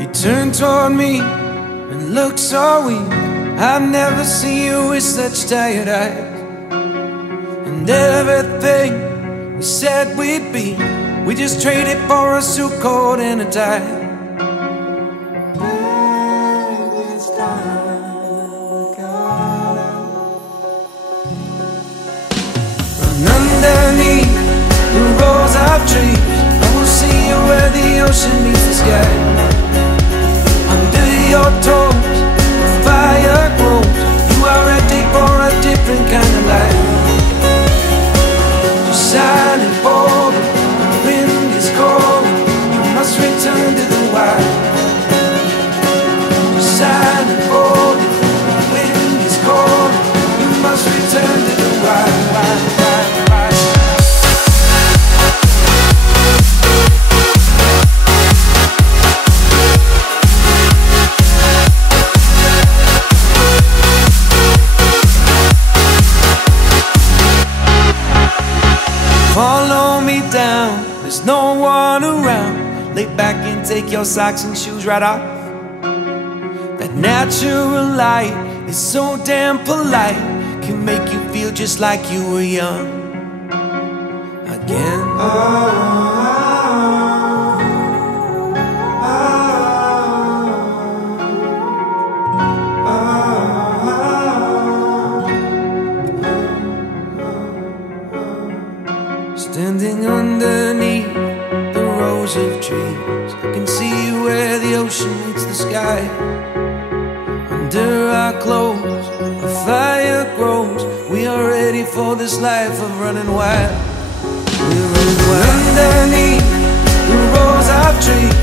He turned toward me and looked so weak. I've never seen you with such tired eyes. And everything we said we'd be, we just traded for a suit coat and a tie. Underneath the rows of trees, I will see you where the ocean meets the sky. Under your toes, the fire grows. You are ready for a different kind of life. You're silent, bold, the wind is cold. You must return to the wild. You're silent, bold, the wind is cold. You must return to the wild, wild, wild. Follow me down, there's no one around. Lay back and take your socks and shoes right off. That natural light is so damn polite, can make you feel just like you were young again. Standing underneath the rows of trees, I can see where the ocean meets the sky. Under our clothes, a fire grows. We are ready for this life of running wild. We're running wild. Underneath the rows of trees,